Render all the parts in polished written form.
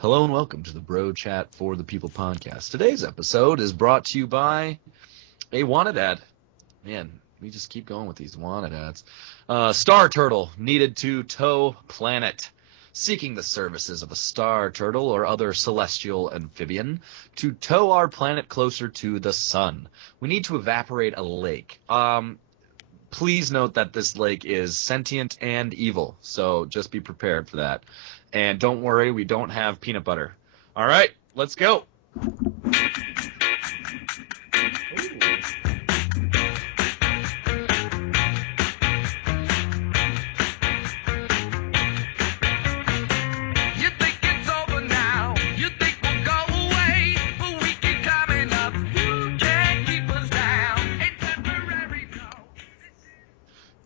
Hello and welcome to the Bro Chat for the People podcast. Today's episode is brought to you by a wanted ad. Man, we just keep going with these wanted ads. Star turtle needed to tow planet. Seeking the services of a star turtle or other celestial amphibian to tow our planet closer to the sun. We need to evaporate a lake. Please note that this lake is sentient and evil, so just be prepared for that. And don't worry, we don't have peanut butter. All right, let's go.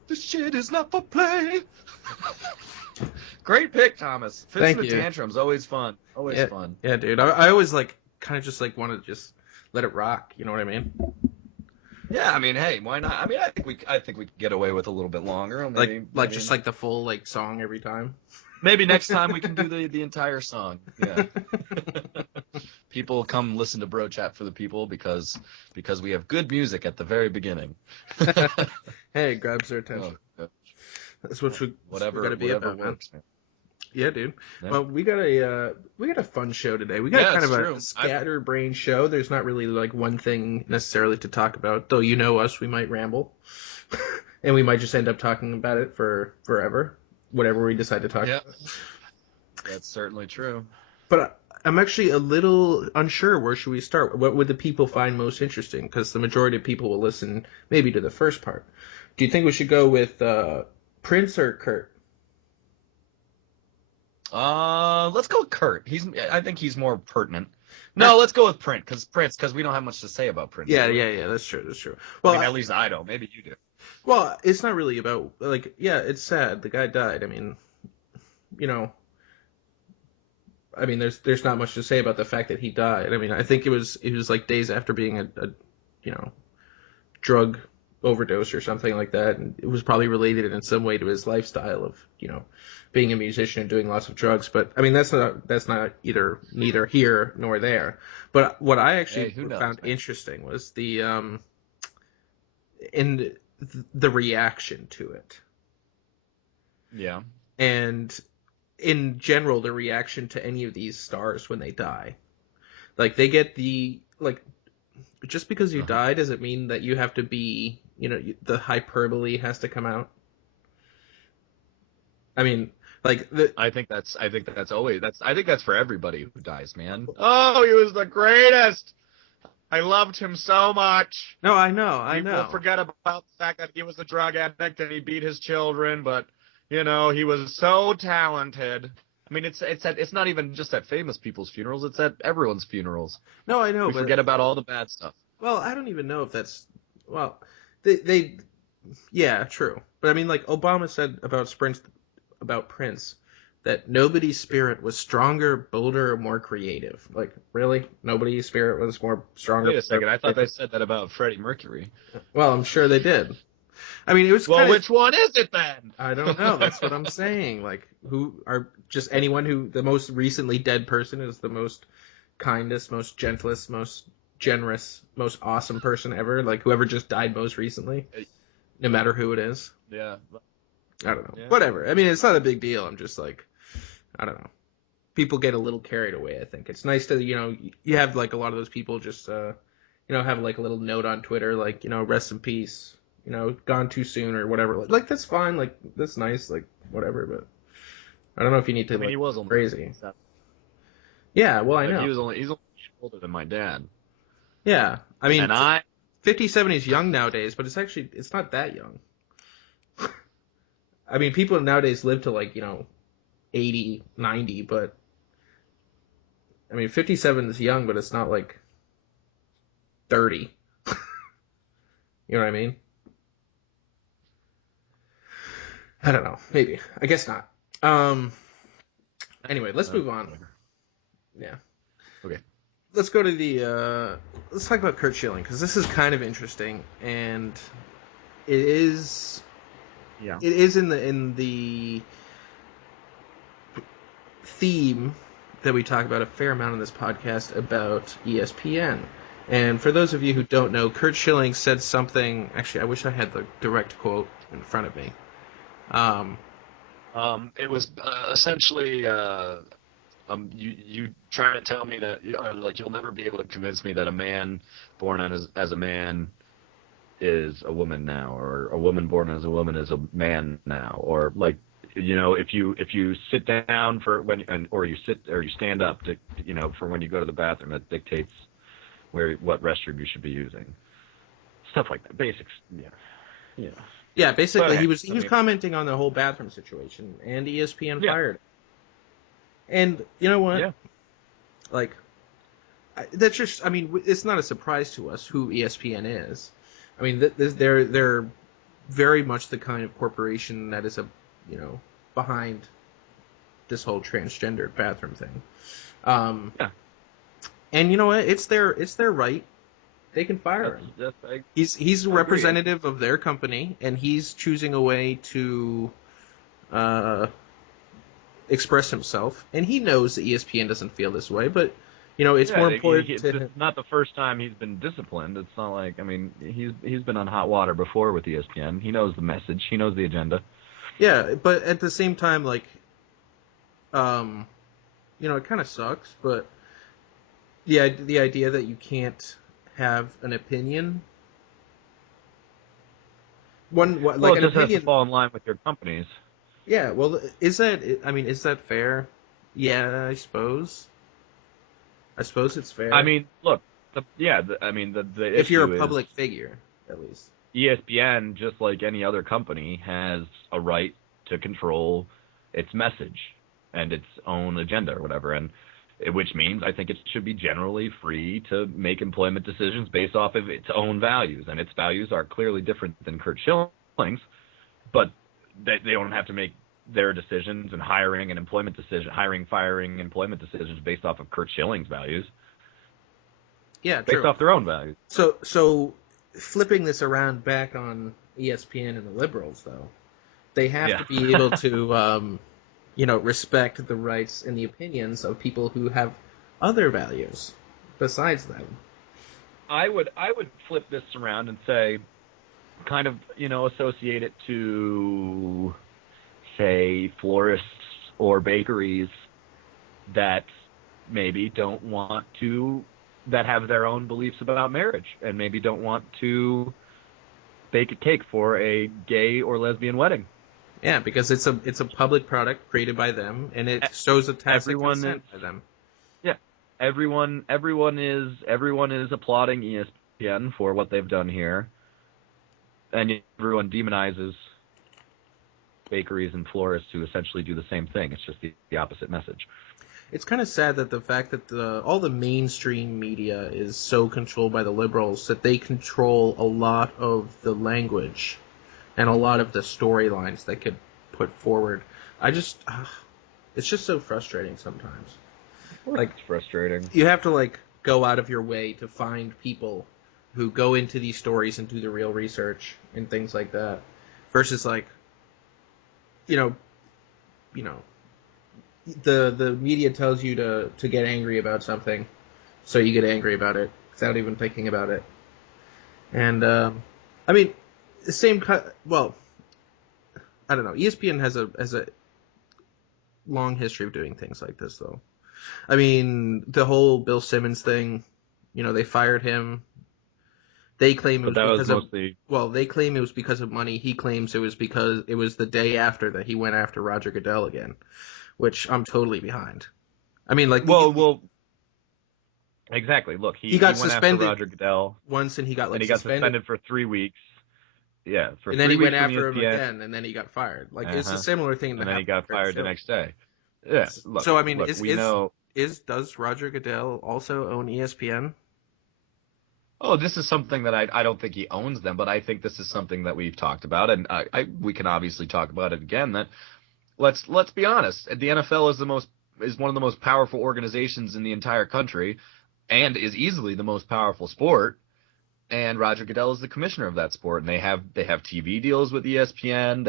This shit is not for play. Great pick, Thomas. Fits Thank the you. tantrums. Always fun. Always fun. Yeah, dude. I always kind of just want to just let it rock. You know what I mean? Yeah, I mean, hey, why not? I mean, I think we could get away with a little bit longer. Maybe, just the full song every time. Maybe next time we can do the entire song. Yeah. People come listen to Bro Chat for the People because we have good music at the very beginning. Hey, it grabs their attention. Oh, that's what we whatever gotta be whatever about, works, man. Yeah, dude. Yeah. Well, we got a fun show today. We got kind of true. a scatterbrained show. There's not really one thing necessarily to talk about. Though you know us, we might ramble, and we might just end up talking about it for forever, whatever we decide to talk about. That's certainly true. But I'm actually a little unsure. Where should we start? What would the people find most interesting? Because the majority of people will listen maybe to the first part. Do you think we should go with Prince or Curt? Let's go with Curt. I think he's more pertinent. No, let's go with Prince because we don't have much to say about Prince. Yeah. That's true. Well, I mean, at least I don't. Maybe you do. Well, it's not really about it's sad. The guy died. I mean, there's not much to say about the fact that he died. I mean, I think it was days after being a drug overdose or something like that, and it was probably related in some way to his lifestyle of being a musician and doing lots of drugs. But I mean, that's not neither here nor there. But what I actually found interesting was the reaction to it. Yeah. And in general, the reaction to any of these stars when they die, they get just because you die, does it mean that you have to be, the hyperbole has to come out? I mean, I think that's for everybody who dies, man. Oh, he was the greatest. I loved him so much. No, I know. People forget about the fact that he was a drug addict and he beat his children, but he was so talented. I mean, it's not even just at famous people's funerals; it's at everyone's funerals. No, I know. We forget about all the bad stuff. Well, I don't even know if that's yeah, true. But I mean, Obama said about Prince that nobody's spirit was stronger, bolder, or more creative. Really? Nobody's spirit was stronger? Wait a second. I thought they said that about Freddie Mercury. Well, I'm sure they did. I mean, it was which one is it then? I don't know. That's what I'm saying. The most recently dead person is the most kindest, most gentlest, most generous, most awesome person ever. Whoever just died most recently, no matter who it is. Yeah. I don't know. Yeah. Whatever. I mean, it's not a big deal. I'm just I don't know. People get a little carried away, I think. It's nice to, you have a lot of those people just, have a little note on Twitter, rest in peace, gone too soon or whatever. That's fine. That's nice, whatever, but I don't know if you need to, he was crazy. Yeah, well, I know. He's only older than my dad. Yeah. I mean, and 57 is young nowadays, but it's not that young. I mean, people nowadays live to 80, 90, but I mean, 57 is young, but it's not 30. You know what I mean? I don't know. Maybe. I guess not. Anyway, let's move on. Yeah. Okay. Let's go to let's talk about Curt Schilling, because this is kind of interesting, and it is Yeah. It is in the theme that we talk about a fair amount on this podcast about ESPN. And for those of you who don't know, Curt Schilling said something. Actually, I wish I had the direct quote in front of me. It was essentially you trying to tell me that like you'll never be able to convince me that a man born as a man is a woman now, or a woman born as a woman is a man now, or like if you sit down for or you stand up to for when you go to the bathroom, that dictates what restroom you should be using, stuff like that, basics. Yeah, basically he was commenting on the whole bathroom situation, and ESPN fired him. And you know what? Yeah. Like, that's just, I mean, it's not a surprise to us who ESPN is. I mean, they're very much the kind of corporation that is behind this whole transgender bathroom thing. And you know what? It's their right. They can fire him. He's a representative of their company, and he's choosing a way to express himself. And he knows that ESPN doesn't feel this way, but it's more important. It's not the first time he's been disciplined. It's not like he's been on hot water before with ESPN. He knows the message. He knows the agenda. Yeah, but at the same time, like, it kind of sucks. But the idea that you can't have an opinion. It just has to fall in line with your companies. Yeah, well, is that fair? Yeah, I suppose. I suppose it's fair. I mean, look, the if you're a public figure, at least. ESPN, just like any other company, has a right to control its message and its own agenda or whatever, and which means I think it should be generally free to make employment decisions based off of its own values, and its values are clearly different than Curt Schilling's, but they don't have to make their decisions and hiring, firing, employment decisions based off of Curt Schilling's values. Yeah, based off their own values. So flipping this around back on ESPN and the liberals, though, they have to be able to respect the rights and the opinions of people who have other values besides them. I would flip this around and say, kind of, associate it to, say, florists or bakeries that maybe that have their own beliefs about marriage and maybe don't want to bake a cake for a gay or lesbian wedding. Yeah, because it's a public product created by them, and it shows a tacit consent by them. Yeah, everyone is applauding ESPN for what they've done here, and everyone demonizes bakeries and florists who essentially do the same thing. It's just the opposite message. It's kind of sad that the fact that all the mainstream media is so controlled by the liberals that they control a lot of the language and a lot of the storylines that could put forward. It's just so frustrating sometimes. Like, it's frustrating. You have to go out of your way to find people who go into these stories and do the real research and things like that. Versus the media tells you to get angry about something, so you get angry about it without even thinking about it. And the same. Well, I don't know. ESPN has a long history of doing things like this, though. I mean, the whole Bill Simmons thing. They fired him. They claim it was they claim it was because of money. He claims it was because it was the day after that he went after Roger Goodell again, which I'm totally behind. I mean, exactly. Look, he got went suspended after Roger Goodell once, and he got suspended for 3 weeks. Yeah, and then he went after him again, and then he got fired. It's a similar thing. And then he got fired the next day. Yeah. Look, so I mean, does Roger Goodell also own ESPN? Oh, this is something that I don't think he owns them, but I think this is something that we've talked about, and we can obviously talk about it again. That let's be honest, the NFL is one of the most powerful organizations in the entire country, and is easily the most powerful sport. and Roger Goodell is the commissioner of that sport, and they have TV deals with ESPN.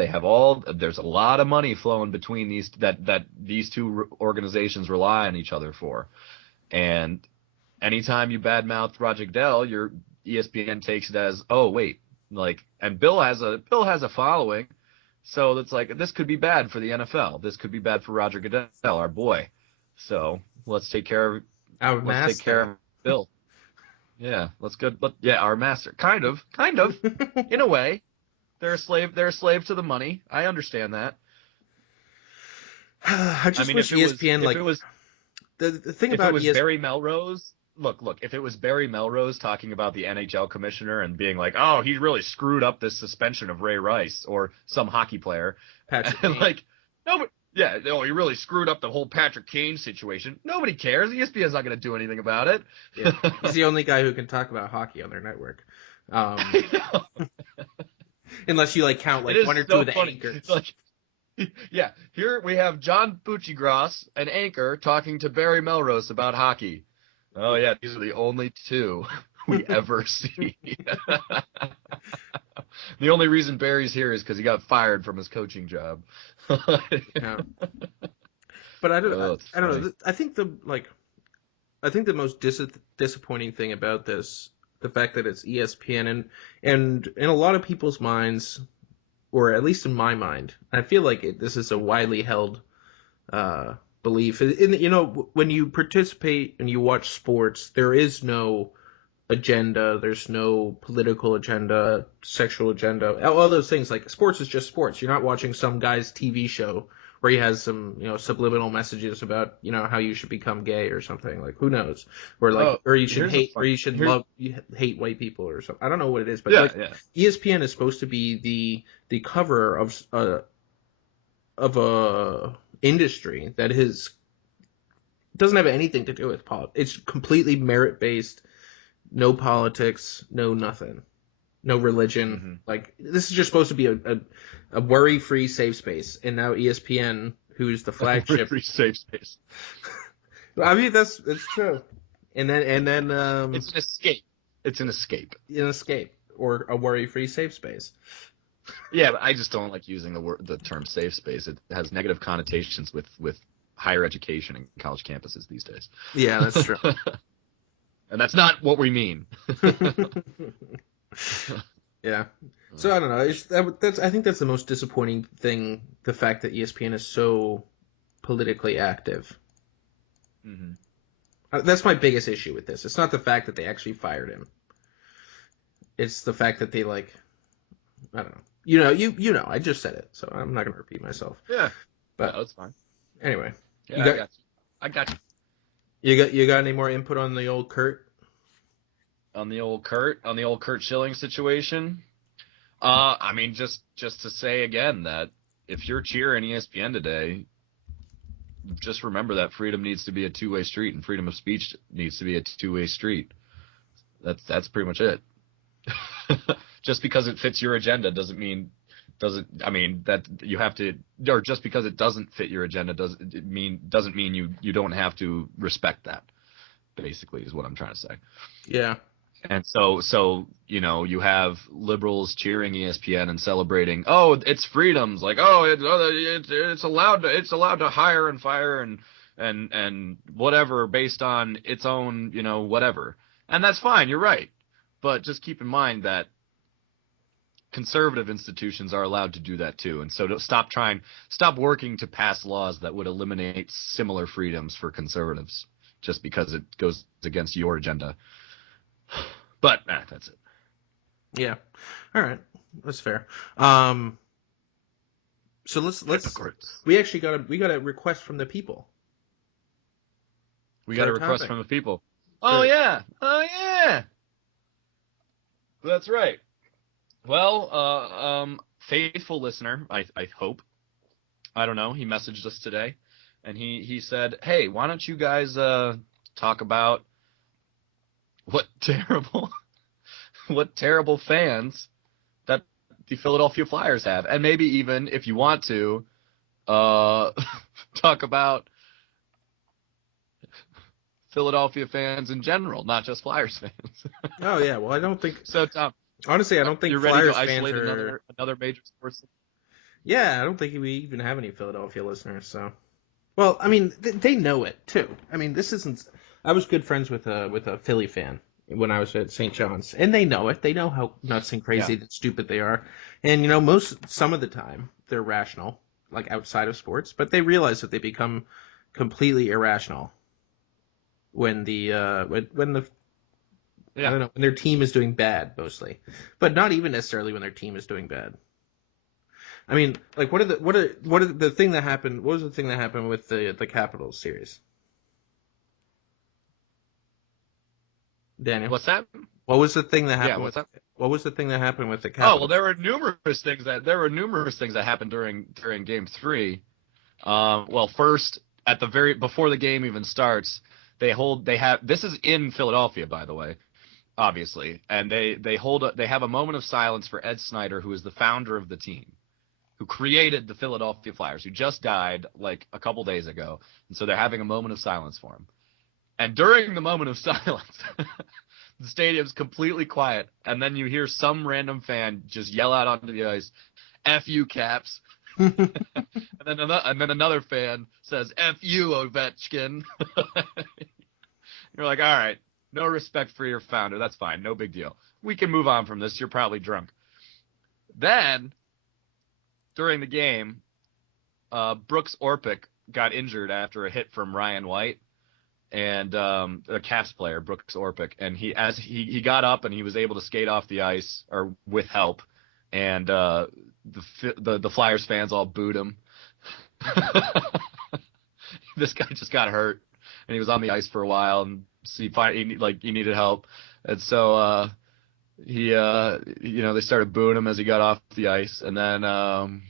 There's a lot of money flowing between these two organizations rely on each other for. And anytime you badmouth Roger Goodell, your ESPN takes it as, oh wait, and Bill has a following, so it's like, this could be bad for the NFL. This could be bad for Roger Goodell, our boy. So let's take care of Bill. Yeah, let's go. But yeah, our master, kind of, in a way, they're a slave to the money. I understand that. I wish ESPN the thing if about it was Barry Melrose. Look, if it was Barry Melrose talking about the NHL commissioner and being like, oh, he really screwed up this suspension of Ray Rice or some hockey player, Patrick and Kane. He really screwed up the whole Patrick Kane situation. Nobody cares. ESPN's not going to do anything about it. Yeah. He's the only guy who can talk about hockey on their network. Unless you count one or two of the anchors. Yeah, here we have John Buccigross, an anchor, talking to Barry Melrose about hockey. Oh yeah, these are the only two we ever see. The only reason Barry's here is because he got fired from his coaching job. Yeah. But I don't know. I think the most disappointing thing about this, the fact that it's ESPN and in a lot of people's minds, or at least in my mind, I feel like this is a widely held belief. When you participate and you watch sports, there is no agenda. There's no political agenda, sexual agenda, all those things. Sports is just sports. You're not watching some guy's TV show where he has some subliminal messages about how you should become gay or something. Who knows? Or you should hate hate white people or something. I don't know what it is, but ESPN is supposed to be the cover of a industry that doesn't have anything to do with politics. It's completely merit based. No politics, no nothing, no religion. Mm-hmm. This is just supposed to be a worry-free safe space, and now ESPN, who's the flagship, worry-free safe space. I mean, it's true. And then it's an escape. It's an escape. An escape or a worry-free safe space. Yeah, but I just don't like using the term safe space. It has negative connotations with higher education and college campuses these days. Yeah, that's true. And that's not what we mean. Yeah. So I don't know. I think that's the most disappointing thing. The fact that ESPN is so politically active. Mm-hmm. That's my biggest issue with this. It's not the fact that they actually fired him. It's the fact that they I don't know. I just said it, so I'm not gonna repeat myself. Yeah. But that's fine. Anyway. Yeah, I got you. You got any more input on the old Curt? On the old Curt Schilling situation? I mean, just to say again that if you're cheering ESPN today, just remember that freedom needs to be a two-way street, and freedom of speech needs to be a two-way street. That's pretty much it. Just because it fits your agenda doesn't mean that you have to, or just because it doesn't fit your agenda doesn't mean you don't have to respect that. Basically, is what I'm trying to say. Yeah. And so you have liberals cheering ESPN and celebrating, oh, it's freedoms, it's allowed to hire and fire and whatever based on its own whatever, and that's fine. You're right, but just keep in mind that conservative institutions are allowed to do that too, and so stop working to pass laws that would eliminate similar freedoms for conservatives just because it goes against your agenda. But that's it. Yeah. All right. That's fair. So let's we actually got a request from the people. We got a request from the people. Oh yeah. That's right. Well, faithful listener, I hope. I don't know. He messaged us today, and he said, "Hey, why don't you guys talk about what terrible fans that the Philadelphia Flyers have, and maybe even if you want to talk about Philadelphia fans in general, not just Flyers fans. Oh yeah, well I don't think. So Tom, Honestly, I don't think you're ready to Flyers fans isolate are. another major sports? Yeah, I don't think we even have any Philadelphia listeners. So, well, I mean, they know it too. I mean, this isn't. I was good friends with a Philly fan when I was at St. John's, and they know it. They know how nuts and crazy and stupid they are, and some of the time they're rational, like outside of sports, but they realize that they become completely irrational when the I don't know, when their team is doing bad mostly, but not even necessarily when their team is doing bad. I mean, like, what are the thing that happened? What was the thing that happened with the Capitals series? Daniel, What's that? what was the thing that happened? What's that? What was the thing that happened with the Oh Capitals? well, there were numerous things that happened during Game 3. Well, first at the before the game even starts, this is in Philadelphia, by the way, obviously, and they have a moment of silence for Ed Snyder, who is the founder of the team, who created the Philadelphia Flyers, who just died like a couple days ago, and so they're having a moment of silence for him. And during the moment of silence, the stadium's completely quiet, and then you hear some random fan just yell out onto the ice, "F you, Caps." and then another fan says, "F you, Ovechkin." You're like, all right, no respect for your founder. That's fine. No big deal. We can move on from this. You're probably drunk. Then, during the game, Brooks Orpik got injured after a hit from Ryan White, and a Caps player, Brooks Orpik, and he got up and he was able to skate off the ice or with help, and the Flyers fans all booed him. This guy just got hurt, and he was on the ice for a while, and he needed help, and so they started booing him as he got off the ice, and then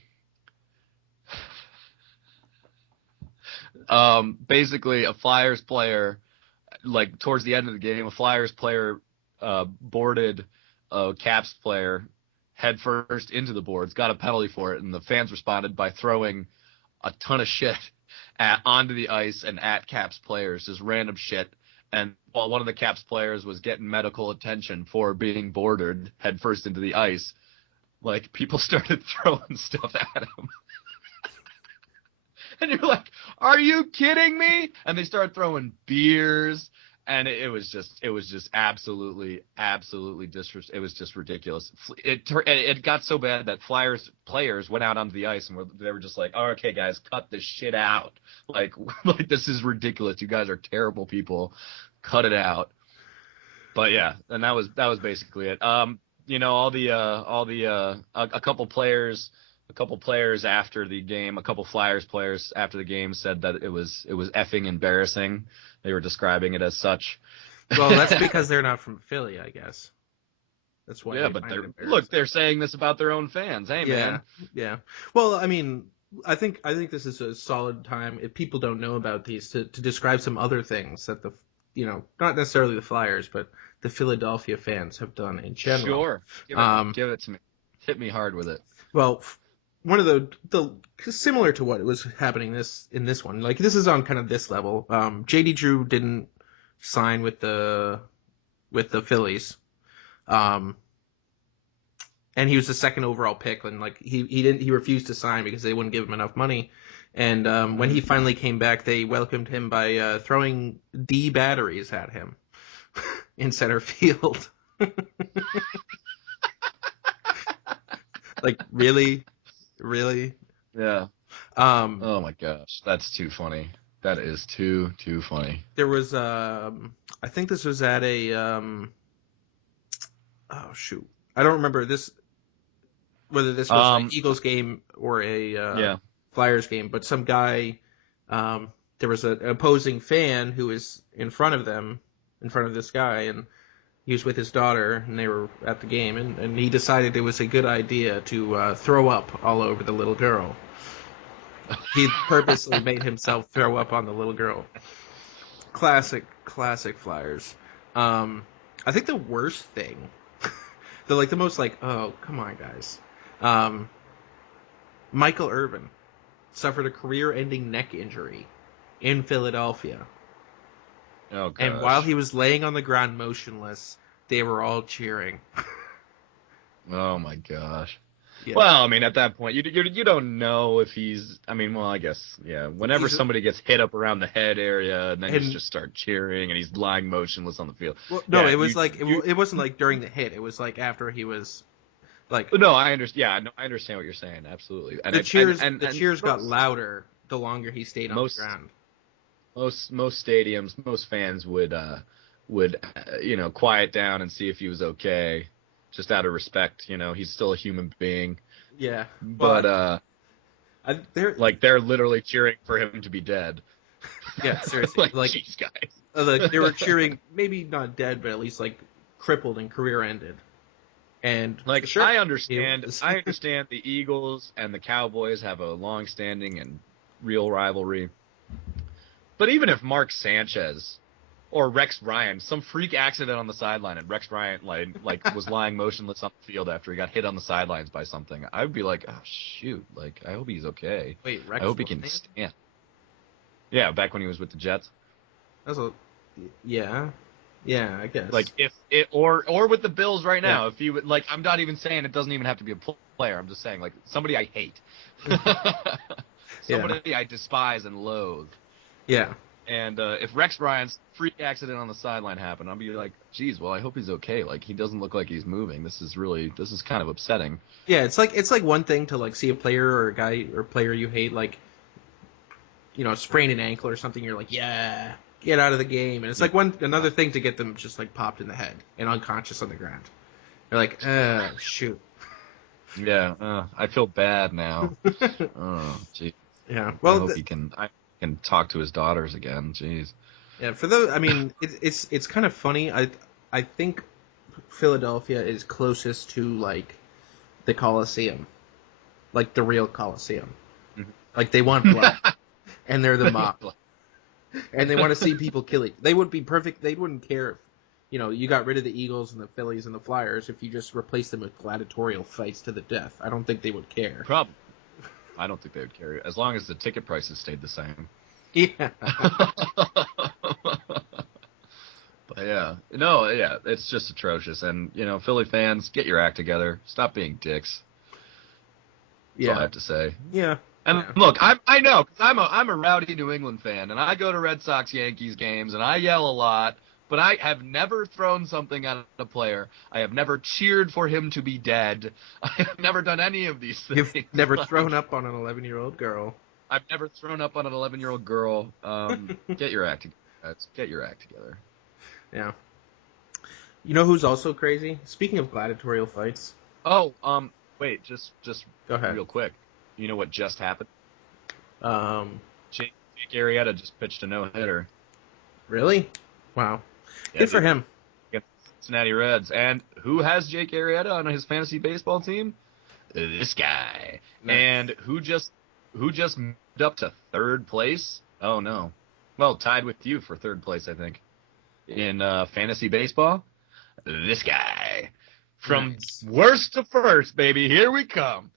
basically a Flyers player, like towards the end of the game, a Flyers player boarded a Caps player head first into the boards, got a penalty for it, and the fans responded by throwing a ton of shit onto the ice and at Caps players, just random shit. And while one of the Caps players was getting medical attention for being boarded head first into the ice, like, people started throwing stuff at him. And you're like, are you kidding me? And they started throwing beers, and it was just absolutely it was just ridiculous. It got so bad that Flyers players went out onto the ice and they were just like, oh, okay, guys, cut this shit out. Like this is ridiculous. You guys are terrible people. Cut it out. But yeah, and that was basically it. A couple players after the game, a couple Flyers players after the game said that it was effing embarrassing. They were describing it as such. Well, that's because they're not from Philly, I guess. That's why. Yeah, but they're saying this about their own fans. Hey, man. Yeah. Well, I mean, I think this is a solid time, if people don't know about these, to describe some other things that not necessarily the Flyers, but the Philadelphia fans have done in general. Sure. Give it to me. Hit me hard with it. Well, one of the similar to what was happening in this one, like, this is on kind of this level. JD Drew didn't sign with the Phillies, and he was the second overall pick, and like he refused to sign because they wouldn't give him enough money. And when he finally came back, they welcomed him by throwing D batteries at him in center field. Like, really? Yeah. Oh my gosh, that's too funny. That is too funny. There was I think this was at a oh shoot, I don't remember whether this was an Eagles game or a Flyers game, but some guy, there was an opposing fan who was in front of this guy, and he was with his daughter, and they were at the game, and he decided it was a good idea to throw up all over the little girl. He purposely made himself throw up on the little girl. Classic Flyers. I think the worst thing, the most like, oh, come on, guys. Michael Irvin suffered a career-ending neck injury in Philadelphia. Oh gosh. And while he was laying on the ground motionless, they were all cheering. Oh my gosh. Yeah. Well, I mean, at that point, you don't know if he's. I mean, well, I guess yeah. Whenever somebody gets hit up around the head area, and then you just start cheering, and he's lying motionless on the field. Well, no, yeah, it was it wasn't like during the hit. It was like after he was like. No, I understand. Yeah, no, I understand what you're saying. Absolutely. And The cheers and got louder the longer he stayed on the ground. Most stadiums, most fans would quiet down and see if he was okay, just out of respect. He's still a human being. Yeah, but they're literally cheering for him to be dead. Yeah, seriously. Jeez, guys. They were cheering, maybe not dead, but at least like crippled and career ended. And sure, I understand the Eagles and the Cowboys have a long-standing and real rivalry. But even if Mark Sanchez or Rex Ryan, some freak accident on the sideline, and Rex Ryan was lying motionless on the field after he got hit on the sidelines by something, I would be like, oh shoot, I hope he's okay. Wait, Rex I hope he can stand. Yeah, back when he was with the Jets. Yeah, I guess. If it or with the Bills right now, if he would I'm not even saying it doesn't even have to be a player. I'm just saying somebody I hate, somebody I despise and loathe. Yeah. And if Rex Ryan's freak accident on the sideline happened, I'll be like, geez, well, I hope he's okay. He doesn't look like he's moving. This is kind of upsetting. Yeah, it's like one thing to see a player or a guy or player you hate sprain an ankle or something. You're like, yeah, get out of the game. And it's another thing to get them just popped in the head and unconscious on the ground. You're like, shoot. Yeah, I feel bad now. Oh, geez. Yeah. Well, I hope he can talk to his daughters again. Jeez. Yeah, for those, I mean, it's kind of funny. I think Philadelphia is closest to the Coliseum, the real Coliseum. Mm-hmm. They want blood, and they're the mob, and they want to see people kill it. They would be perfect. They wouldn't care if you got rid of the Eagles and the Phillies and the Flyers if you just replaced them with gladiatorial fights to the death. I don't think they would care. Probably. I don't think they would care, as long as the ticket prices stayed the same. Yeah. But yeah, it's just atrocious. And Philly fans, get your act together. Stop being dicks. That's all I have to say. Yeah. And look, I know, because I'm a rowdy New England fan, and I go to Red Sox Yankees games, and I yell a lot. But I have never thrown something at a player. I have never cheered for him to be dead. I have never done any of these things. You've never thrown up on an 11-year-old girl. I've never thrown up on an 11-year-old girl. Get your act together. Get your act together. Yeah. You know who's also crazy? Speaking of gladiatorial fights. Oh, wait, just go ahead. Real quick. You know what just happened? Jake Arrieta just pitched a no-hitter. Really? Wow. Yeah, good for him. Against Cincinnati Reds. And who has Jake Arrieta on his fantasy baseball team? This guy. Nice. And who just moved up to third place? Oh, no. Well, tied with you for third place, I think. In fantasy baseball? This guy. From worst to first, baby. Here we come.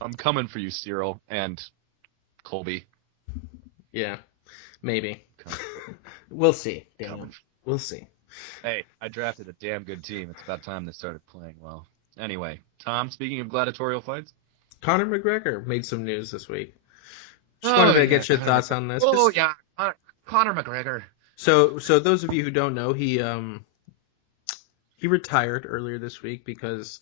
I'm coming for you, Cyril and Colby. Yeah, maybe. We'll see, Daniel. We'll see. Hey, I drafted a damn good team. It's about time they started playing well. Anyway, Tom, speaking of gladiatorial fights? Conor McGregor made some news this week. Just wanted to get your thoughts on this. Oh, yeah. Conor McGregor. So those of you who don't know, he retired earlier this week because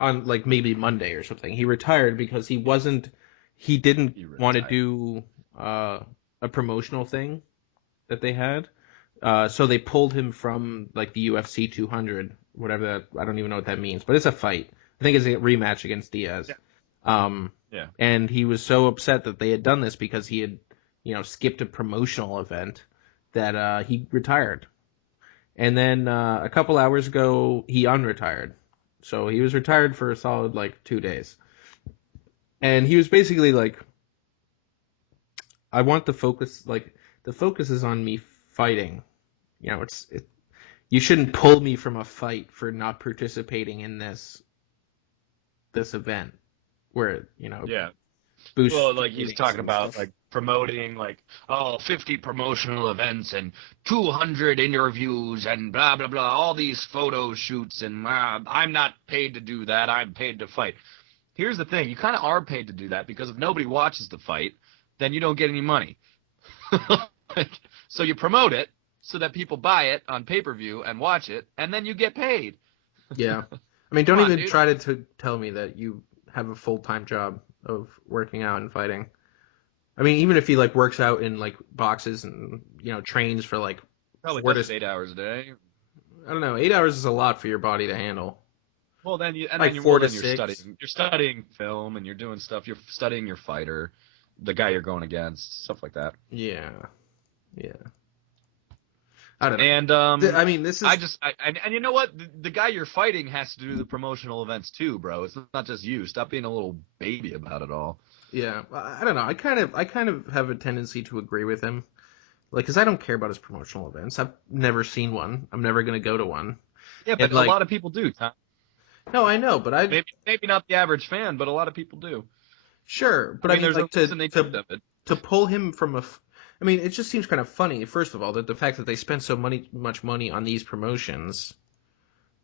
on maybe Monday or something, he retired because he didn't want to do a promotional thing that they had. So they pulled him from the UFC 200, whatever that, I don't even know what that means, but it's a fight. I think it's a rematch against Diaz. Yeah. And he was so upset that they had done this because he had, skipped a promotional event that he retired. And then a couple hours ago, he unretired. So he was retired for a solid 2 days. And he was basically I want the focus, the focus is on me fighting. You shouldn't pull me from a fight for not participating in this event where, Yeah. boost. Well, like he's talking and about stuff. like promoting 50 promotional events and 200 interviews and blah blah blah, all these photo shoots and I'm not paid to do that. I'm paid to fight. Here's the thing: you kind of are paid to do that because if nobody watches the fight, then you don't get any money. So you promote it so that people buy it on pay-per-view and watch it, and then you get paid. Yeah. I mean, don't Come on, even dude. try to tell me that you have a full-time job of working out and fighting. I mean, even if he like works out in like boxes and trains for like Probably 4 to does it 8 hours a day. I don't know, 8 hours is a lot for your body to handle. Well, then Like 4 to you're 6. studying film and you're doing stuff. You're studying your fighter, the guy you're going against, stuff like that. Yeah. Yeah. I don't know. And I mean, this is and you know what? The guy you're fighting has to do the promotional events too, bro. It's not just you. Stop being a little baby about it all. yeah. I don't know. I kind of have a tendency to agree with him, like, because I don't care about his promotional events. I've never seen one. I'm never gonna go to one. Yeah, And but a like, lot of people do, Tom. no, I know, but Maybe not the average fan, but a lot of people do. sure, but I I mean, mean, there's a like reason they do it. to pull him from I mean, it just seems kind of funny. First of all, that the fact that they spend so much money on these promotions,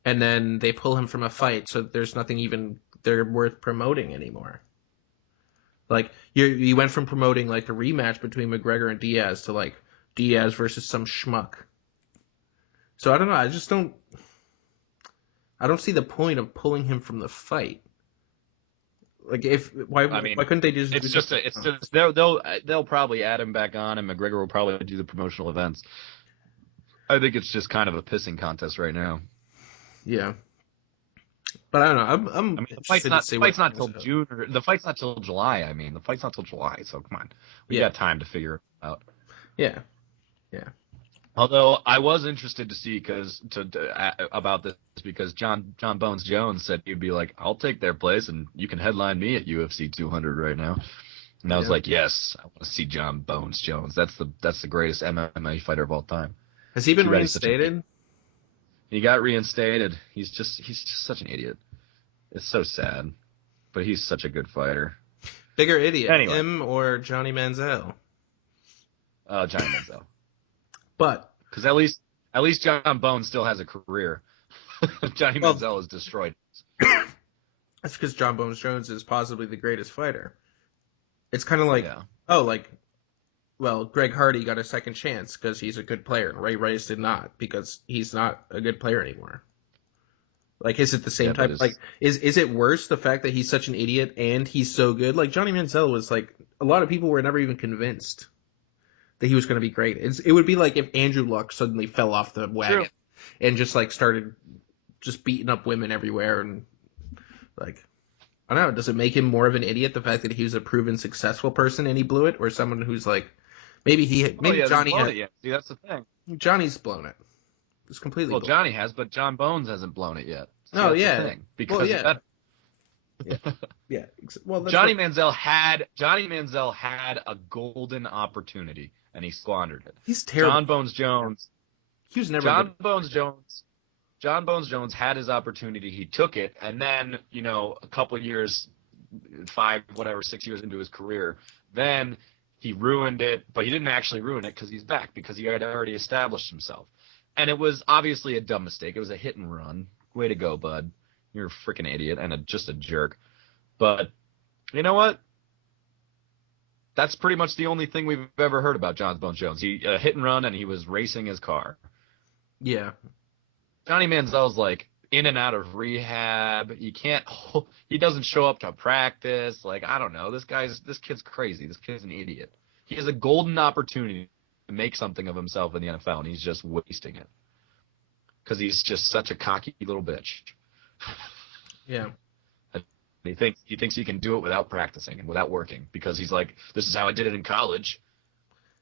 and then they pull him from a fight, so there's nothing even they're worth promoting anymore. Like you went from promoting like a rematch between McGregor and Diaz to like Diaz versus some schmuck. So I don't know. I don't see the point of pulling him from the fight. Like I mean, why couldn't they just they'll probably add him back on, and McGregor will probably do the promotional events. I think it's just kind of a pissing contest right now. Yeah. But I don't know. I'm I mean, the interested to see what fight's not till comes out. June, or the fight's not till July. I mean, the fight's not till July, so come on, we Yeah. got time to figure it out. Yeah. Yeah. Although I was interested to see about this because John Bones Jones said he'd be like, I'll take their place and you can headline me at UFC 200 right now. And I was Yeah. like, yes, I want to see John Bones Jones. That's the greatest MMA fighter of all time. Has he been Too bad he's such an reinstated? He got reinstated. He's just such an idiot. It's so sad, but he's such a good fighter. Bigger idiot, Anyway. him or Johnny Manziel? Johnny Manziel. But Because at least John Bones still has a career. Johnny Manziel is destroyed. that's because John Bones Jones is possibly the greatest fighter. It's kind of like, Yeah. well, Greg Hardy got a second chance because he's a good player, and Ray Rice did not because he's not a good player anymore. Like, is it the same type? Like, is it worse the fact that he's such an idiot and he's so good? Like, Johnny Manziel was like, a lot of people were never even convinced that he was going to be great. It would be like if Andrew Luck suddenly fell off the wagon and just like started just beating up women everywhere and like, I don't know. Does it make him more of an idiot the fact that he was a proven successful person and he blew it, or someone who's like maybe Johnny had, See, that's the thing. Johnny's blown it. It's completely blown. Johnny has, but John Bones hasn't blown it yet. So that's the thing. Because yeah. Well, Johnny Manziel had a golden opportunity and he squandered it. He's terrible. John Bones Jones. He was never. John Bones Jones had his opportunity. He took it, and then a couple of years, 6 years into his career, then he ruined it. But he didn't actually ruin it because he's back because he had already established himself. And it was obviously a dumb mistake. It was a hit and run. Way to go, bud. You're a freaking idiot and just a jerk. But you know what? That's pretty much the only thing we've ever heard about John Bones Jones. He hit and run, and he was racing his car. Yeah. Johnny Manziel's like in and out of rehab. He doesn't show up to practice. Like, I don't know. This kid's crazy. This kid's an idiot. He has a golden opportunity to make something of himself in the NFL, and he's just wasting it. Because he's just such a cocky little bitch. Yeah. He thinks he can do it without practicing and without working because he's like, this is how I did it in college.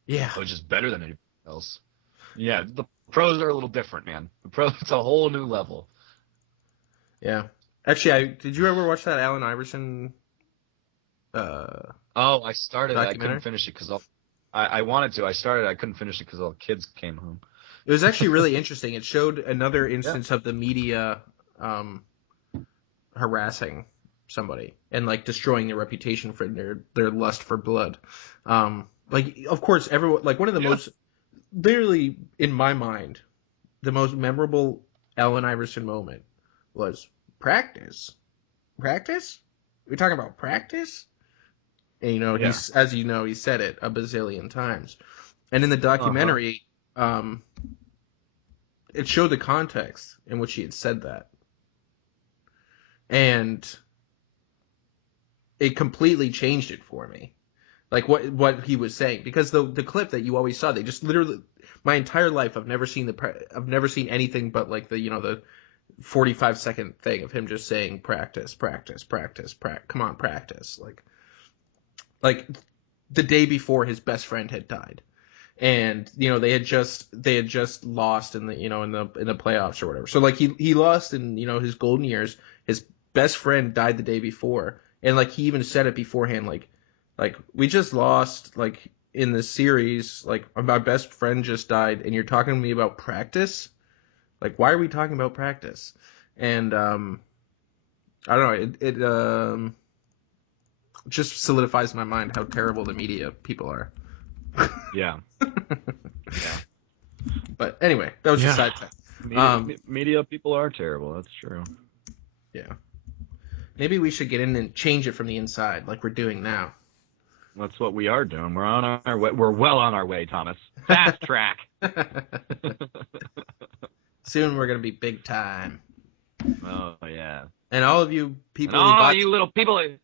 Yeah. Which is better than anybody else. Yeah, the pros are a little different, man. The pros, it's a whole new level. Yeah. Actually, did you ever watch that Allen Iverson? I started. I couldn't finish it because I wanted to. I started. I couldn't finish it because all the kids came home. It was actually really interesting. It showed another instance of the media harassing somebody and like destroying their reputation for their lust for blood. Like of course everyone like one of the most literally in my mind the most memorable Allen Iverson moment was practice. Practice? We're talking about practice? And, he's as you know, he said it a bazillion times. And in the documentary, it showed the context in which he had said that. And it completely changed it for me. Like what he was saying, because the clip that you always saw, they just literally my entire life I've never seen anything but like the 45-second thing of him just saying practice, come on, practice, like the day before his best friend had died, and they had just lost in the in the playoffs or whatever. So like he lost in his golden years. His best friend died the day before, and like he even said it beforehand, like we just lost like in the series, like my best friend just died, and you're talking to me about practice. Like, why are we talking about practice? And I don't know, it just solidifies in my mind how terrible the media people are. Yeah. But anyway, that was just side fact. Media people are terrible. That's true. Yeah. Maybe we should get in and change it from the inside, like we're doing now. That's what we are doing. We're on our way. We're well on our way, Thomas. Fast track. Soon we're gonna be big time. Oh yeah. And all of you people, you little people. I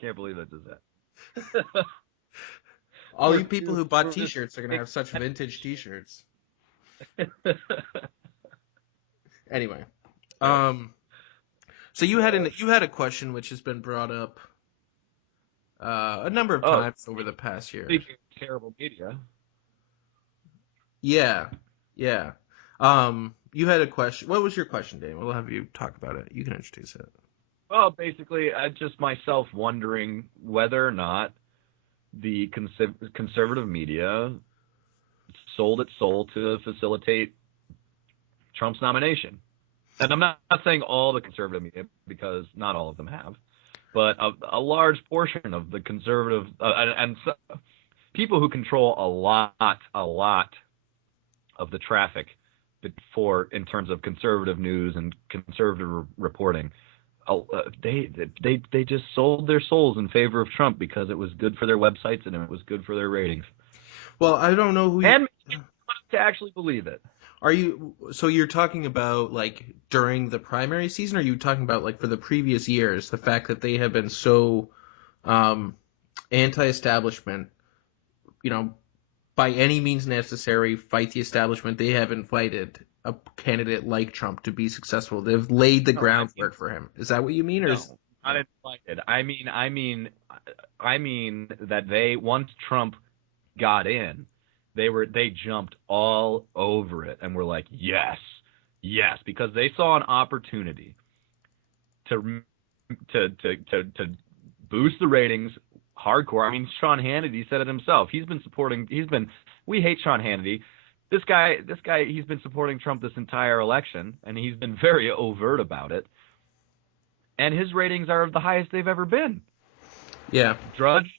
can't believe that does that. All you people who bought T-shirts are gonna have such vintage T-shirts. Anyway, so you had a question which has been brought up a number of times over the past year. Speaking of terrible media. Yeah. You had a question. What was your question, Dave? We'll have you talk about it. You can introduce it. Well, basically, I just myself wondering whether or not the conservative media sold its soul to facilitate Trump's nomination. And I'm not saying all the conservative media, because not all of them have, but a large portion of the conservative and people who control a lot of the traffic in terms of conservative news and conservative reporting. They just sold their souls in favor of Trump because it was good for their websites and it was good for their ratings. Well, I don't know who and to actually believe it. So you're talking about like during the primary season, or are you talking about like for the previous years, the fact that they have been so anti-establishment, by any means necessary, fight the establishment. They have invited a candidate like Trump to be successful. They've laid the groundwork for him. Is that what you mean? Or not invited. I mean that once Trump got in, they jumped all over it and were like, yes, because they saw an opportunity to boost the ratings hardcore. I mean, Sean Hannity said it himself. We hate Sean Hannity. This guy, he's been supporting Trump this entire election, and he's been very overt about it. And his ratings are the highest they've ever been. Yeah. Drudge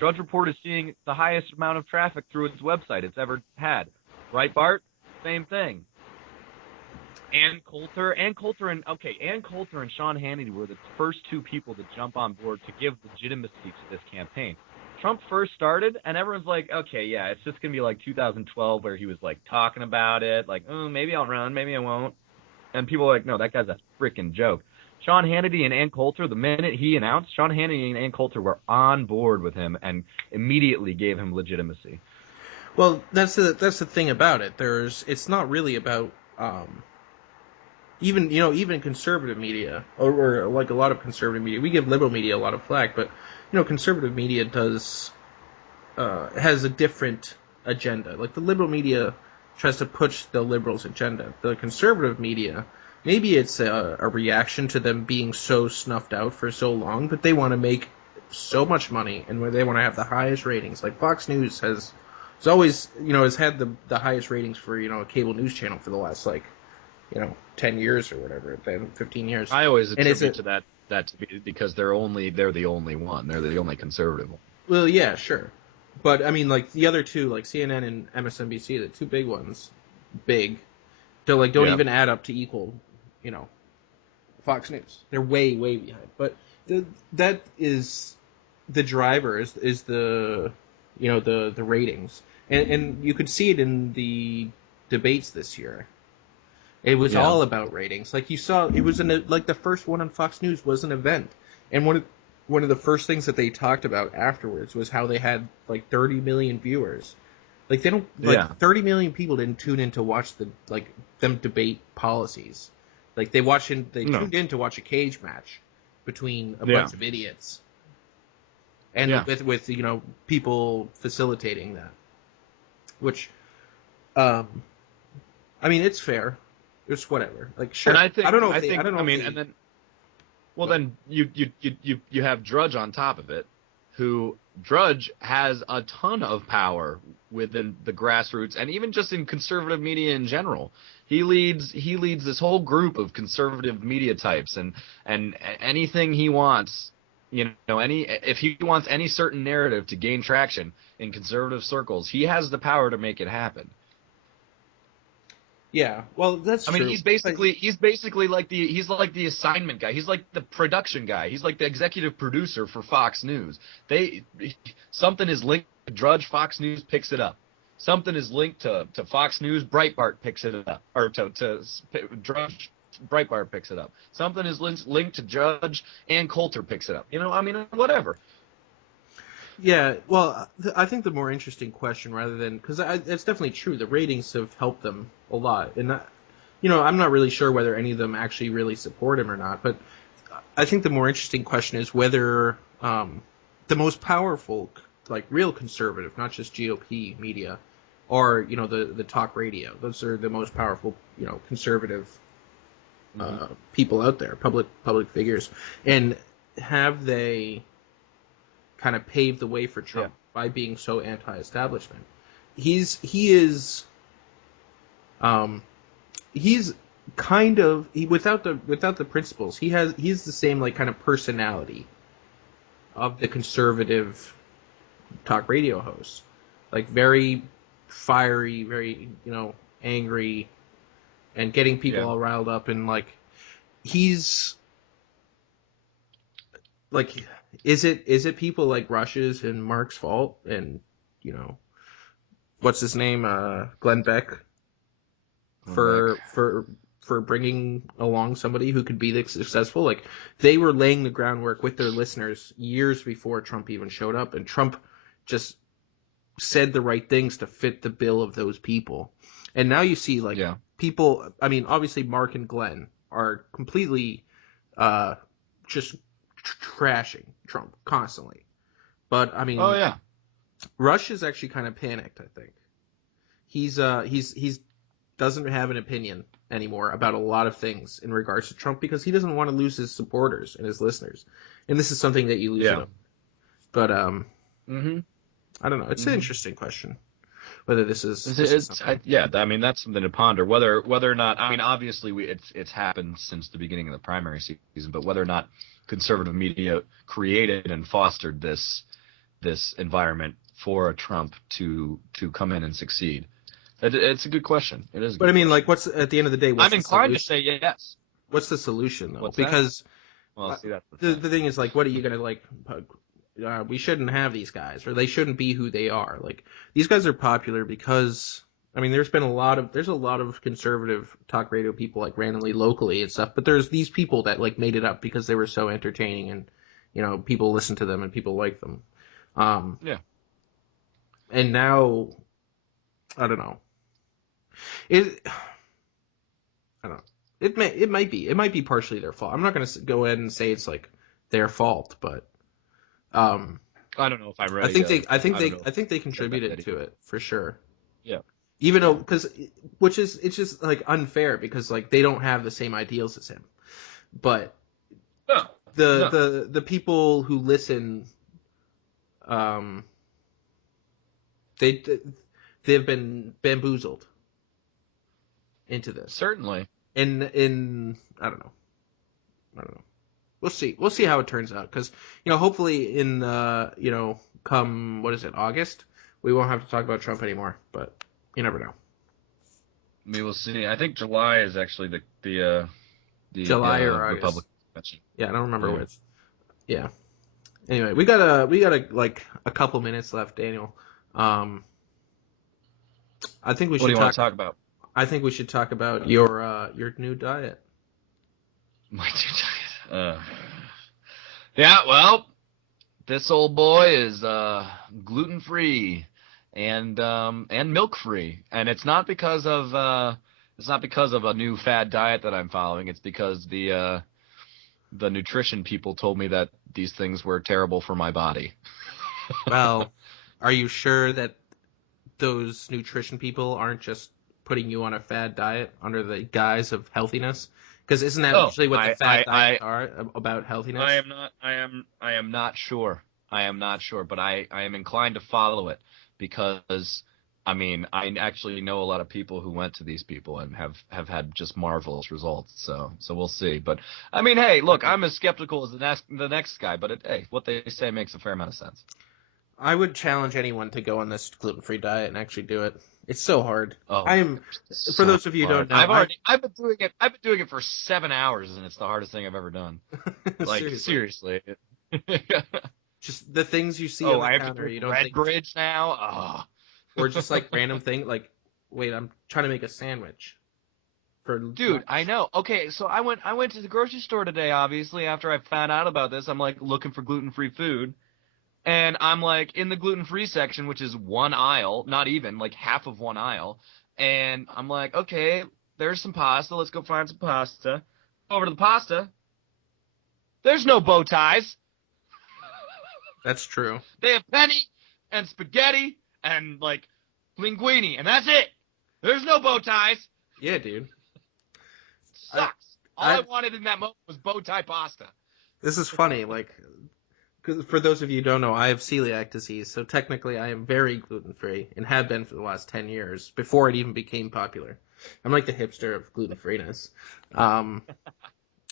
Report is seeing the highest amount of traffic through its website it's ever had. Breitbart, same thing. Ann Coulter and Sean Hannity were the first two people to jump on board to give legitimacy to this campaign. Trump first started, and everyone's like, okay, yeah, it's just going to be like 2012 where he was like talking about it, like, oh, maybe I'll run, maybe I won't. And people are like, no, that guy's a freaking joke. Sean Hannity and Ann Coulter, the minute he announced, Sean Hannity and Ann Coulter were on board with him and immediately gave him legitimacy. Well, that's the thing about it. It's not really about even conservative media or like a lot of conservative media. We give liberal media a lot of flack, but conservative media has a different agenda. Like the liberal media tries to push the liberals' agenda. The conservative media, maybe it's a reaction to them being so snuffed out for so long, but they want to make so much money and they want to have the highest ratings. Like Fox News has always, has had the highest ratings for, a cable news channel for the last, 10 years or whatever, 15 years. I always And attribute to that to be because they're the only one. They're the only conservative one. Well, yeah, sure. But I mean, like the other two, like CNN and MSNBC, the two big ones, don't even add up to equal, you know, Fox News. They're way, way behind. But that is the driver is the the ratings, and you could see it in the debates this year. It was all about ratings. Like you saw, it was like the first one on Fox News was an event, and one of the first things that they talked about afterwards was how they had like 30 million viewers. Like they don't 30 million people didn't tune in to watch them debate policies. Like they tuned in to watch a cage match between a bunch of idiots, and with people facilitating that, which, I mean, it's fair. It's whatever. Like sure. And I don't know. Then you have Drudge on top of it, who Drudge has a ton of power within the grassroots and even just in conservative media in general. He leads this whole group of conservative media types, and anything he wants, if he wants any certain narrative to gain traction in conservative circles, he has the power to make it happen. Yeah, well, that's true. I mean, he's basically like the assignment guy. He's like the production guy. He's like the executive producer for Fox News. Something is linked to Drudge, Fox News picks it up. Something is linked to Fox News, Breitbart picks it up, or to Drudge, Breitbart picks it up. Something is linked to Drudge, and Coulter picks it up. I mean, whatever. Yeah, well, I think the more interesting question, rather than because it's definitely true, the ratings have helped them a lot, and I'm not really sure whether any of them actually really support him or not. But I think the more interesting question is whether the most powerful, like real conservative, not just GOP media, are the talk radio. Those are the most powerful conservative people out there, public figures, and have they kind of paved the way for Trump by being so anti-establishment. He's kind of without the principles. He's the same like kind of personality of the conservative talk radio hosts, like very fiery, very angry, and getting people all riled up, and like he's like. Is it people like Rush's and Mark's fault, and what's his name, Glenn Beck, for bringing along somebody who could be successful? Like they were laying the groundwork with their listeners years before Trump even showed up, and Trump just said the right things to fit the bill of those people. And now you see people. I mean, obviously Mark and Glenn are completely just trashing Trump constantly, but I mean, Rush is actually kind of panicked. I think he's doesn't have an opinion anymore about a lot of things in regards to Trump because he doesn't want to lose his supporters and his listeners, and this is something that you lose. But I don't know. It's an interesting question whether this is. I mean, that's something to ponder. Whether or not, I mean, obviously it's happened since the beginning of the primary season, but whether or not conservative media created and fostered this environment for a Trump to come in and succeed. It's a good question. It is. But I mean, like, what's at the end of the day? I'm inclined to say yes. What's the solution though? What's because well, see, that's the thing is, like, what are you gonna like? We shouldn't have these guys, or they shouldn't be who they are. Like, these guys are popular because, I mean, there's a lot of conservative talk radio people, like, randomly locally and stuff, but there's these people that, like, made it up because they were so entertaining and, people listen to them and people like them. And now, I don't know. It might be partially their fault. I'm not going to go ahead and say it's, like, their fault, but I don't know if I'm ready. I think they contributed to it for sure. Yeah. Even though, it's just like unfair because like they don't have the same ideals as him, but the people who listen, they've been bamboozled into this. Certainly. in I don't know. We'll see. We'll see how it turns out because hopefully in come what is it, August, we won't have to talk about Trump anymore. But you never know. We will see. I think July is actually the July or August. Republican convention. Yeah, I don't remember which. Yeah. Anyway, we got a couple minutes left, Daniel. I think we should. What do you want to talk about? I think we should talk about your new diet. My new diet. Yeah, well, this old boy is gluten free and milk free, and it's not because of a new fad diet that I'm following. It's because the nutrition people told me that these things were terrible for my body. Well, are you sure that those nutrition people aren't just putting you on a fad diet under the guise of healthiness? Because isn't that usually what the fad diets are, about healthiness? I am not sure. I am not sure, but I am inclined to follow it because I actually know a lot of people who went to these people and have had just marvelous results. So we'll see. But hey, look, I'm as skeptical as the next guy, but hey, what they say makes a fair amount of sense. I would challenge anyone to go on this gluten-free diet and actually do it. It's so hard. Oh, for those of you who don't know, I've been doing it. I've been doing it for 7 hours, and it's the hardest thing I've ever done. Like seriously. Just the things you see on the I have counter, to do you don't bread think. bridge now. Or just like random thing, like, wait, I'm trying to make a sandwich. Dude, I know. Okay, so I went to the grocery store today. Obviously, after I found out about this, I'm like looking for gluten-free food. And I'm like in the gluten-free section, which is one aisle, not even, like half of one aisle. And I'm like, okay, there's some pasta. Let's go find some pasta. Over to the pasta. There's no bow ties. That's true. They have penne and spaghetti and like linguine, and that's it. There's no bow ties. Yeah, dude. Sucks. All I wanted in that moment was bow tie pasta. This is funny, like... Because for those of you who don't know, I have celiac disease, so technically I am very gluten-free and have been for the last 10 years, before it even became popular. I'm like the hipster of gluten-freeness. And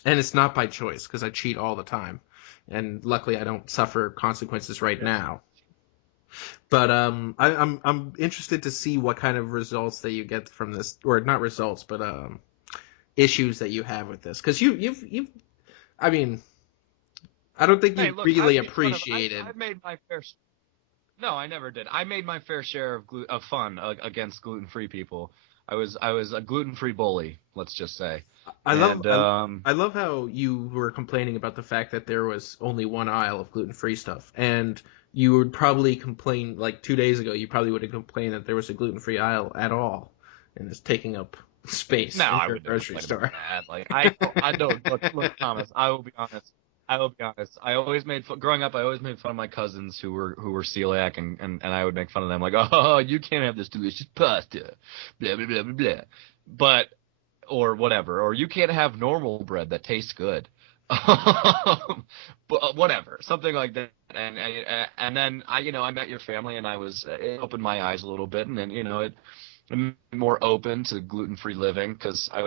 it's not by choice, because I cheat all the time. And luckily I don't suffer consequences right now. But I'm interested to see what kind of results that you get from this, or not results, but issues that you have with this. Because you've I don't think you really appreciated. I made my fair. No, I never did. I made my fair share of fun against gluten-free people. I was a gluten-free bully. Let's just say. I love how you were complaining about the fact that there was only one aisle of gluten-free stuff, and you would probably complain like 2 days ago. You probably would have complained that there was a gluten-free aisle at all, and it's taking up space in your grocery store. Like I don't look, Thomas. I will be honest. I always made fun, growing up. I always made fun of my cousins who were celiac, and I would make fun of them like, oh, you can't have this delicious pasta, blah blah blah blah blah, but or whatever, or you can't have normal bread that tastes good, but whatever, something like that. And then I met your family, and it opened my eyes a little bit, and then I'm more open to gluten-free living because I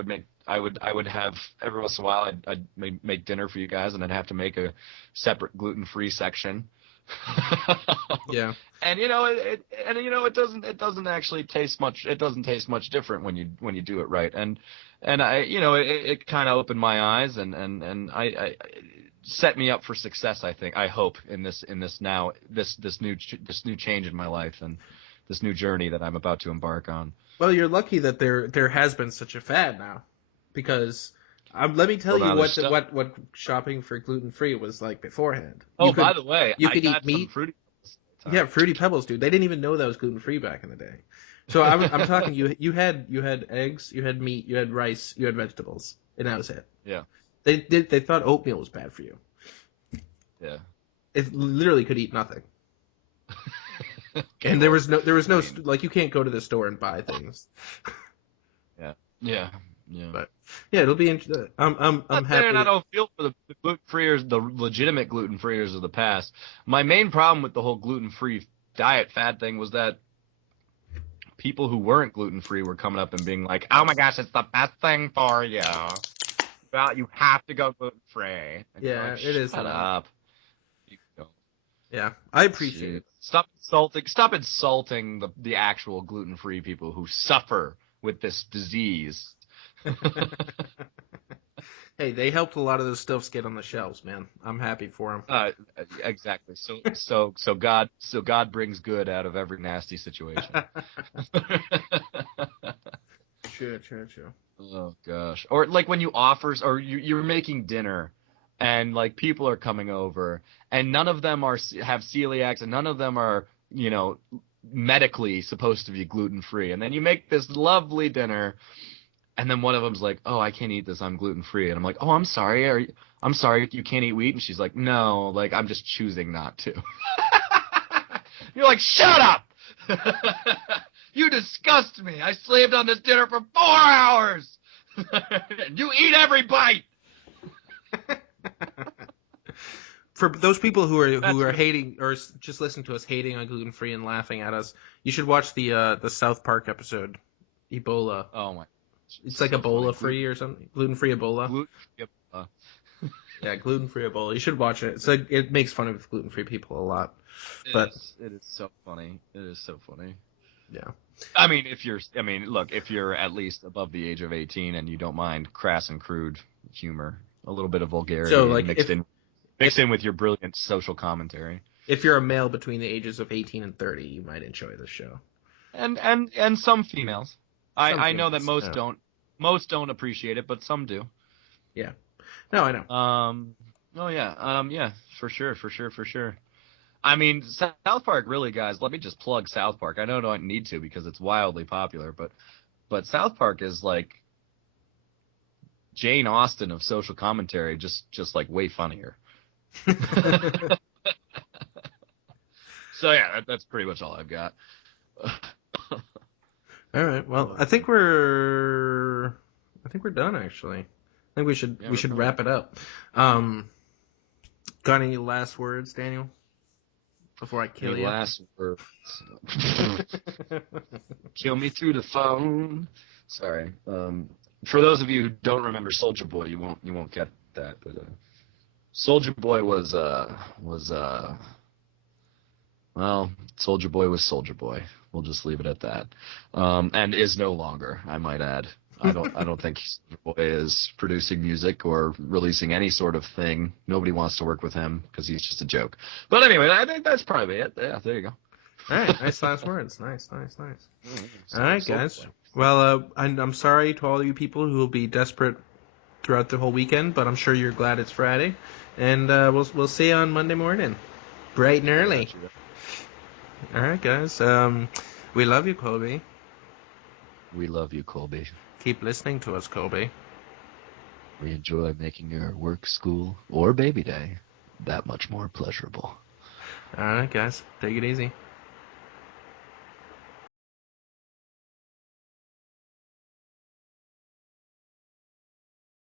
would have every once in a while I'd make dinner for you guys, and I'd have to make a separate gluten-free section. Yeah. And it doesn't actually taste much. It doesn't taste much different when you do it right. And it kind of opened my eyes and I set me up for success. I hope in this new change in my life and this new journey that I'm about to embark on. Well, you're lucky that there has been such a fad now, because let me tell you what shopping for gluten-free was like beforehand. By the way, you could eat meat. Fruity Pebbles. Yeah, Fruity Pebbles, dude. They didn't even know that was gluten-free back in the day. So I'm talking. You had eggs, you had meat, you had rice, you had vegetables, and that was it. Yeah. They thought oatmeal was bad for you. Yeah. It literally could eat nothing. Okay, and there was no like, you can't go to the store and buy things. Yeah. But yeah, it'll be interesting. I'm happy. And I don't feel for the gluten-freers, the legitimate gluten-freers of the past. My main problem with the whole gluten-free diet fad thing was that people who weren't gluten-free were coming up and being like, "Oh my gosh, it's the best thing for you. Well, you have to go gluten-free." And you're Yeah, like, it is. shut up. You don't. Yeah, I appreciate it. Stop insulting the actual gluten-free people who suffer with this disease. Hey, they helped a lot of those stuffs get on the shelves, man. I'm happy for them. Exactly. So God brings good out of every nasty situation. Sure. Oh gosh. Or like when you offers or you're making dinner and like people are coming over and none of them have celiacs and none of them are, medically supposed to be gluten free. And then you make this lovely dinner and then one of them's like, "Oh, I can't eat this. I'm gluten free." And I'm like, "Oh, I'm sorry. I'm sorry you can't eat wheat." And she's like, "No, like I'm just choosing not to." You're like, "Shut up." You disgust me. I slaved on this dinner for 4 hours. And you eat every bite. For those people who are hating or just listen to us hating on gluten free and laughing at us, you should watch the South Park episode, Ebola. Oh my! It's like Ebola free or something. Gluten free Ebola. Gluten-free. Yeah, gluten free Ebola. You should watch it. It's like it makes fun of gluten free people a lot. But it is so funny. It is so funny. Yeah. Look, if you're at least above the age of 18 and you don't mind crass and crude humor, a little bit of vulgarity mixed in with your brilliant social commentary. If you're a male between the ages of 18 and 30, you might enjoy this show. And some females. I know that most don't appreciate it, but some do. Yeah. No, I know. Yeah, for sure. I mean, South Park, really, guys, let me just plug South Park. I know I don't need to because it's wildly popular, but South Park is like Jane Austen of social commentary, just like way funnier. So yeah, that's pretty much all I've got. All right. Well, I think we're done actually. I think we should wrap it up. Got any last words, Daniel? Before I kill you. Last words. Kill me through the phone. Sorry. For those of you who don't remember Soulja Boy, you won't get that. But Soulja Boy was Soulja Boy was Soulja Boy. We'll just leave it at that. And is no longer, I might add. I don't think Soulja Boy is producing music or releasing any sort of thing. Nobody wants to work with him because he's just a joke. But anyway, I think that's probably it. Yeah, there you go. All right, nice last words. Nice. All right, guys. Well, I'm sorry to all you people who will be desperate throughout the whole weekend, but I'm sure you're glad it's Friday, and we'll see you on Monday morning, bright and early. All right, guys. We love you, Colby. We love you, Colby. Keep listening to us, Colby. We enjoy making your work, school, or baby day that much more pleasurable. All right, guys. Take it easy.